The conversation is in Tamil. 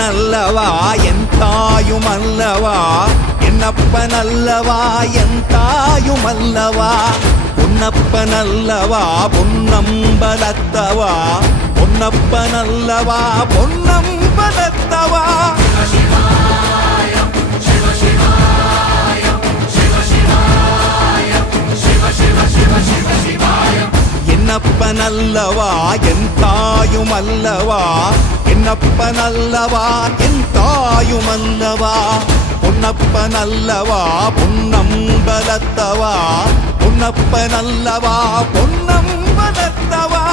என்னப்பனல்லவா என் தாயுமல்லவா, என்னப்பனல்லவா என் தாயுமல்லவா, பொன்னப்பனல்லவா பொன்னம்பலத்தவா, பொன்னப்பனல்லவா பொன்னம்பலத்தவா. என்னப்பனல்லவா என் தாயுமல்லவா, என்னப்பனல்லவா என் தாயுமல்லவா, பொன்னப்பனல்லவா பொன்னம்பலத்தவா, பொன்னப்பனல்லவா பொன்னம்பலத்தவா.